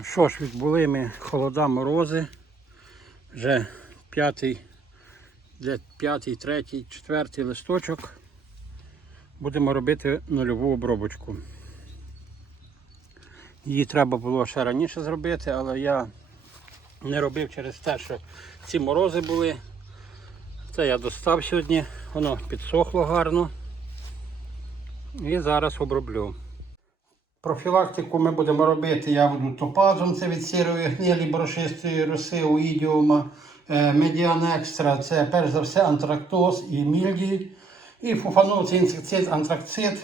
Що ж, відбули ми холода морози. Вже п'ятий, п'ятий, третій, четвертий листочок. Будемо робити нульову обробочку. Її треба було ще раніше зробити, але я не робив через те, що ці морози були. Це я достав сьогодні, воно підсохло гарно. І зараз оброблю. Профілактику ми будемо робити я буду топазом, це від сірої гнилі борошистої роси уїдіума. Медіан екстра це перш за все антрактоз і мільдій. І фуфанол це інсекцид, антракцит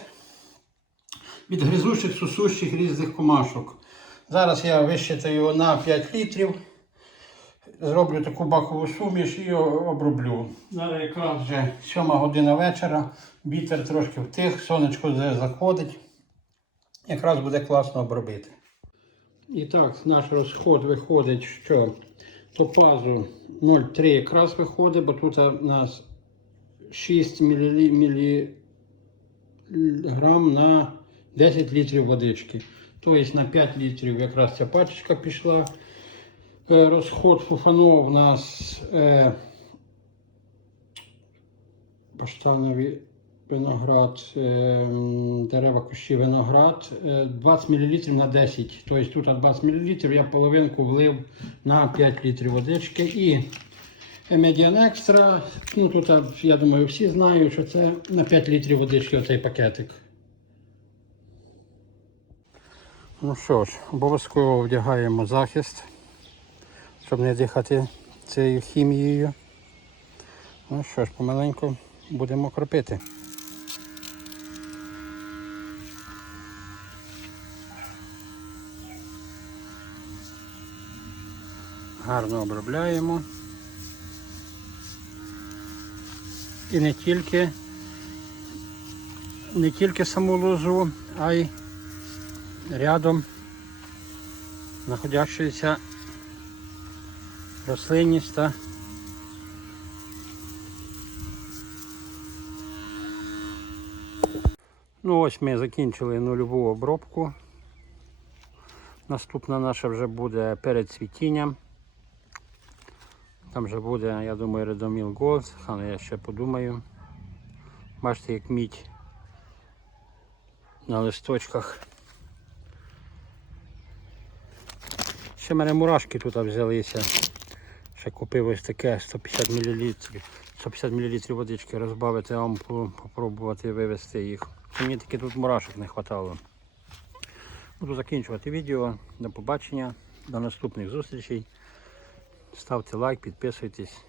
від гризучих, сусущих різних комашок. Зараз я вищитаю на 5 літрів. Зроблю таку бакову суміш і оброблю. Зараз якраз вже 7 година вечора, вітер трошки втих, сонечко заходить. Якраз буде класно обробити. І так, наш розход виходить, що топазу 0,3 якраз виходить, бо тут у нас 6 мілі... міліграм на 10 літрів водички. Тобто на 5 літрів якраз ця пачечка пішла. Е, Розход фуфанов у нас е, баштанові виноград, е, дерева кущі виноград е, 20 мл на 10. Тобто тут 20 мл я половинку влив на 5 літрів водички. І Медіан Екстра, ну тут я думаю всі знають, що це на 5 літрів водички оцей пакетик. Ну що ж, обов'язково вдягаємо захист, щоб не дихати цією хімією. Ну що ж, помаленьку будемо кропити. Гарно обробляємо. І не тільки, не тільки саму лозу, а й рядом знаходящуюся рослинність та Ну ось ми закінчили нульову обробку. Наступна наша вже буде перед цвітінням. Там вже буде, я думаю, Redomil Gold, але я ще подумаю. Бачите, як мідь на листочках. Ще в мене мурашки тут взялися. Ще купив ось таке 150 мл. 150 мл водички розбавити ампулу, попробувати вивести їх. Мені таки тут мурашок не вистачало. Буду закінчувати відео. До побачення, до наступних зустрічей. Ставте лайк, підписуйтесь.